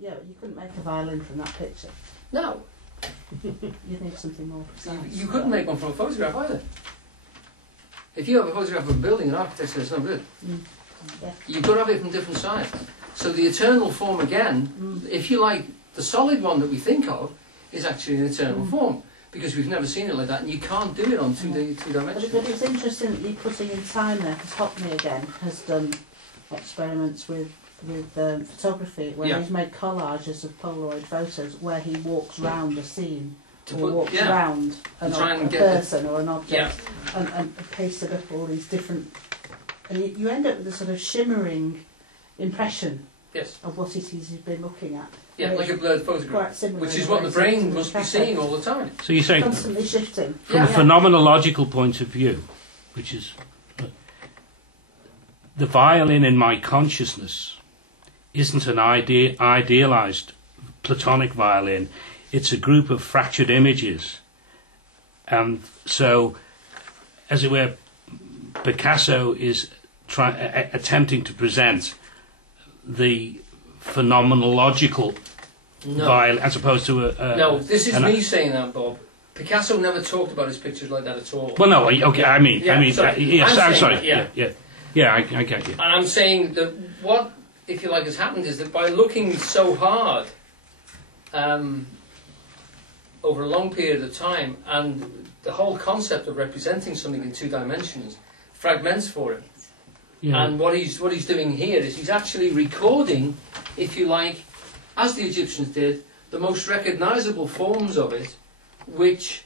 Yeah, but you couldn't make a violin from that picture. No. You'd need something more precise. You couldn't make one from a photograph either. If you have a photograph of a building, an architect says it's no good. Yeah. You've got to have it from different sides. So the eternal form again, if you like, the solid one that we think of is actually an eternal form, because we've never seen it like that, and you can't do it on two dimensions. But it's interesting that you're putting in time there, because Hockney again has done experiments with photography where he's made collages of Polaroid photos where he walks round a scene or walks round a person or an object and pasted up all these different, and you end up with a sort of shimmering impression of what it is you've been looking at. Yeah, like a blurred photograph, which is what the brain must be seeing all the time. So you're saying, constantly shifting. From a phenomenological point of view, which is the violin in my consciousness isn't an idealized Platonic violin, it's a group of fractured images. And so, as it were, Picasso is attempting to present the phenomenological violin as opposed to a... No, this is me saying that, Bob. Picasso never talked about his pictures like that at all. Well, no, okay, I'm sorry. Yeah, I get you. And I'm saying that what, if you like, has happened is that by looking so hard over a long period of time, and the whole concept of representing something in two dimensions fragments for him. Yeah. And what he's doing here is he's actually recording, if you like, as the Egyptians did, the most recognizable forms of it, which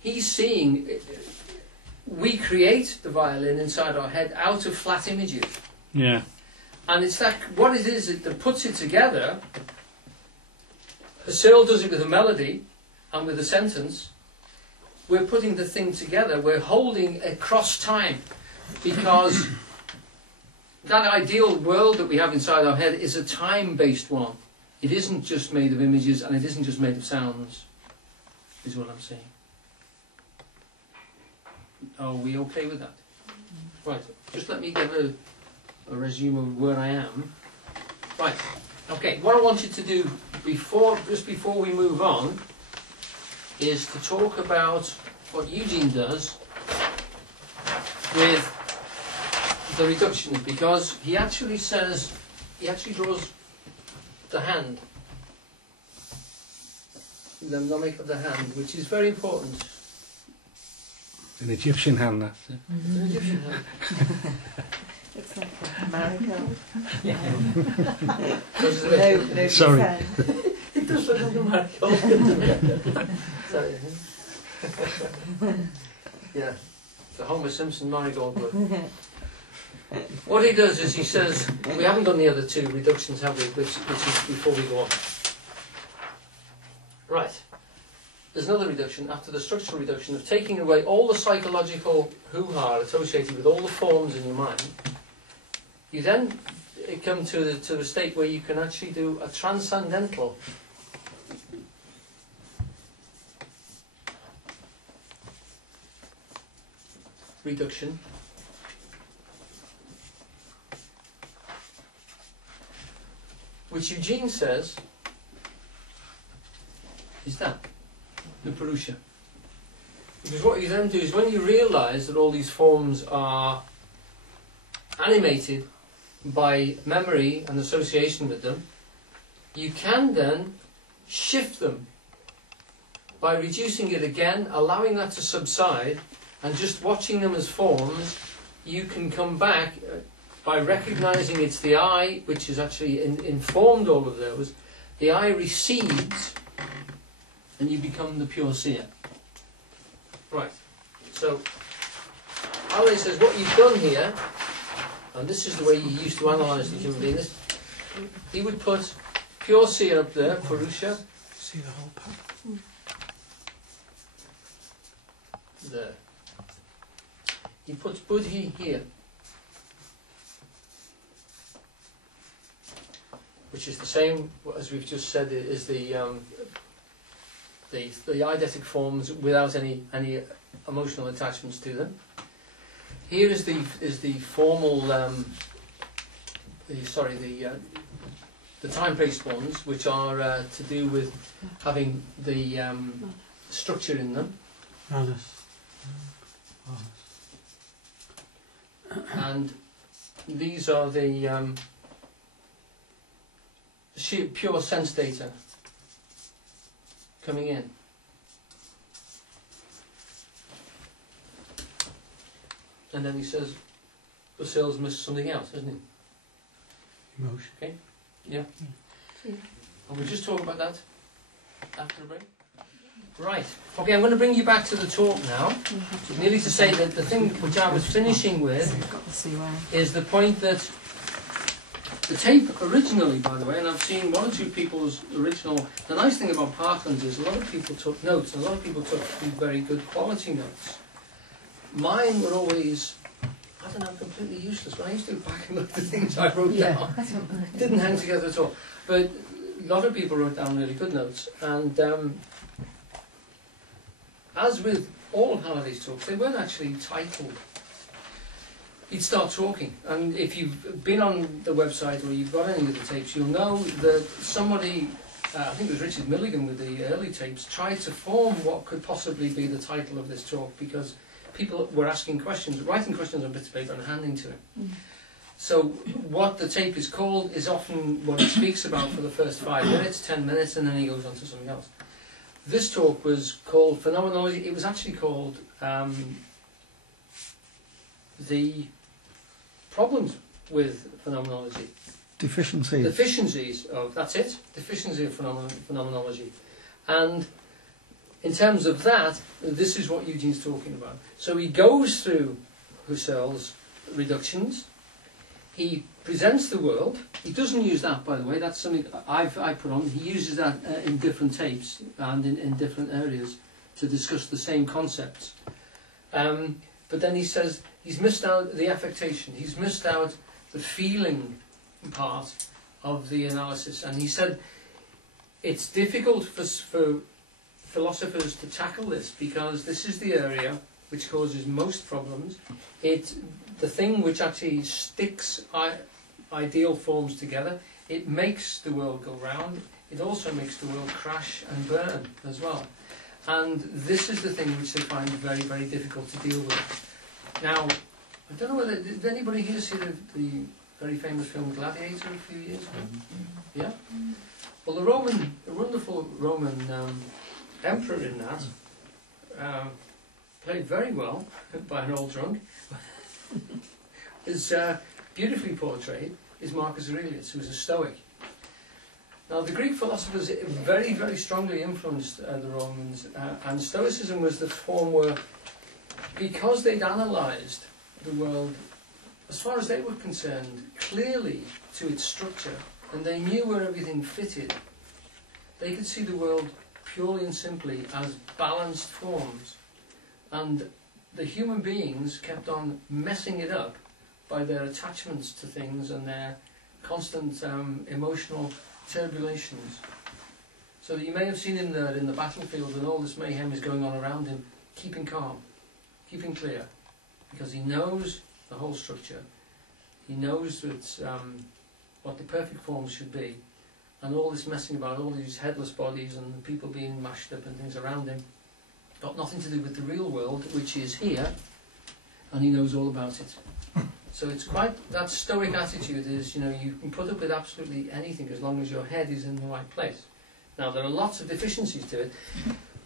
he's seeing. We create the violin inside our head out of flat images. Yeah. And it's that, what it is that puts it together. Searle does it with a melody and with a sentence. We're putting the thing together. We're holding across time, because that ideal world that we have inside our head is a time-based one. It isn't just made of images, and it isn't just made of sounds, is what I'm saying. Are we okay with that? Right, just let me give a resume of where I am. Right, okay, what I want you to do just before we move on is to talk about what Eugene does with the reductions, because he actually draws the hand, the mnemonic of the hand, which is very important. An Egyptian hand, that's it. It's an Egyptian hand. It's like a marigold. No, sorry. It does look like a marigold. Sorry. Yeah, the Homer Simpson marigold book. What he does is he says, we haven't done the other two reductions, have we? Which is before we go on. Right. There's another reduction after the structural reduction of taking away all the psychological hoo-ha associated with all the forms in your mind. You then come to the state where you can actually do a transcendental reduction. Which Eugene says is that. The Purusha. Because what you then do is, when you realise that all these forms are animated by memory and association with them, you can then shift them by reducing it again, allowing that to subside, and just watching them as forms. You can come back by recognising it's the I which has actually informed all of those. The I recedes, and you become the pure seer. Right. So, Ale says what you've done here, and this is the way he used to analyse the human being. He would put pure seer up there, Purusha. See the whole pack. There. He puts Buddhi here, which is the same as we've just said is the eidetic forms without any emotional attachments to them. Here is the formal the time-based ones, which are to do with having the structure in them. And these are the pure sense data coming in. And then he says, Lascelles missed something else, isn't he? Emotion. Okay? Yeah. And we'll just talk about that after the break. Right. Okay, I'm going to bring you back to the talk now. Nearly to say that the thing which I was finishing with is the point that the tape originally, by the way, and I've seen one or two people's original... The nice thing about Parkland's is a lot of people took notes, and a lot of people took very good quality notes. Mine were always, I don't know, completely useless. When I used to go back and look at the things I wrote down, didn't hang together at all. But a lot of people wrote down really good notes, and as with all of Halliday's talks, they weren't actually titled. He'd start talking, and if you've been on the website or you've got any of the tapes, you'll know that somebody, I think it was Richard Milligan with the early tapes, tried to form what could possibly be the title of this talk, because people were asking questions, writing questions on bits of paper and handing to him. So what the tape is called is often what he speaks about for the first 5 minutes, 10 minutes, and then he goes on to something else. This talk was called Phenomenology. It was actually called the problems with phenomenology. Deficiencies. Deficiencies of, that's it, deficiency of phenomenology. And in terms of that, this is what Eugene's talking about. So he goes through Husserl's reductions. He presents the world. He doesn't use that, by the way. That's something I put on. He uses that in different tapes and in different areas to discuss the same concepts. But then he says he's missed out the affectation. He's missed out the feeling part of the analysis. And he said it's difficult for philosophers to tackle this, because this is the area which causes most problems. The thing which actually sticks ideal forms together. It makes the world go round. It also makes the world crash and burn as well. And this is the thing which they find very, very difficult to deal with. Now, I don't know whether... Did anybody here see the very famous film Gladiator a few years ago? Yeah? Well, the wonderful Roman emperor in that, played very well by an old drunk, is beautifully portrayed, is Marcus Aurelius, who was a Stoic. Now, the Greek philosophers very, very strongly influenced the Romans, and Stoicism was the form where, because they'd analysed the world, as far as they were concerned, clearly to its structure, and they knew where everything fitted, they could see the world purely and simply as balanced forms. And the human beings kept on messing it up by their attachments to things and their constant emotional turbulations. So that you may have seen him there in the battlefield, and all this mayhem is going on around him, keeping calm, keeping clear, because he knows the whole structure. He knows that, what the perfect forms should be, and all this messing about, all these headless bodies and people being mashed up and things around him, got nothing to do with the real world, which is here, and he knows all about it. So it's quite, that Stoic attitude is, you know, you can put up with absolutely anything as long as your head is in the right place. Now, there are lots of deficiencies to it,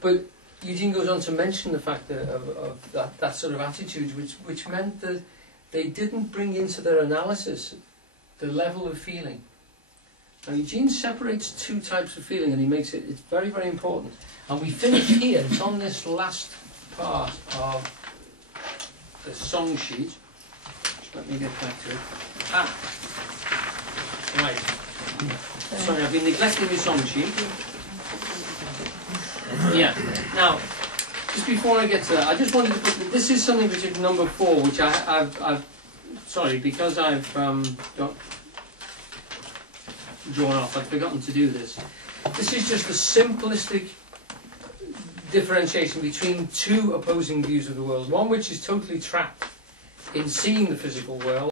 but Eugene goes on to mention the fact that, of that sort of attitude, which meant that they didn't bring into their analysis the level of feeling. Now, Eugene separates two types of feeling, and he makes it, it's very, very important. And we finish here, it's on this last part of the song sheet. Just let me get back to it. Right. Sorry, I've been neglecting the song sheet. Yeah. Now, just before I get to that, I just wanted to put, this is something which is number 4, which I've sorry, because I've got drawn off, I've forgotten to do this. This is just a simplistic differentiation between two opposing views of the world. One which is totally trapped in seeing the physical world,